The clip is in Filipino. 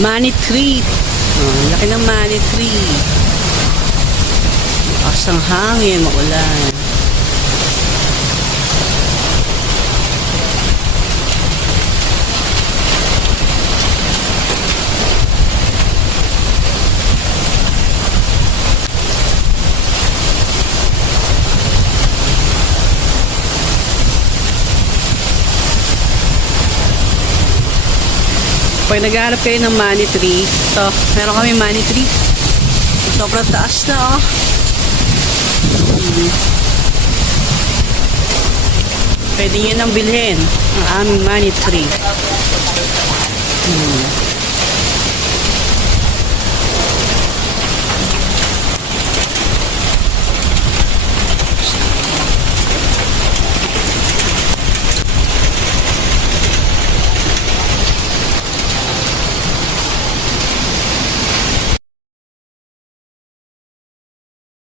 Money tree. Oh, laki ng money tree. Asang hangin, maulan. Pag naghahanap kayo ng money tree, ito, meron kami money tree. Sobrang taas na, oh. Pwede nyo nang bilhin ang aming money tree.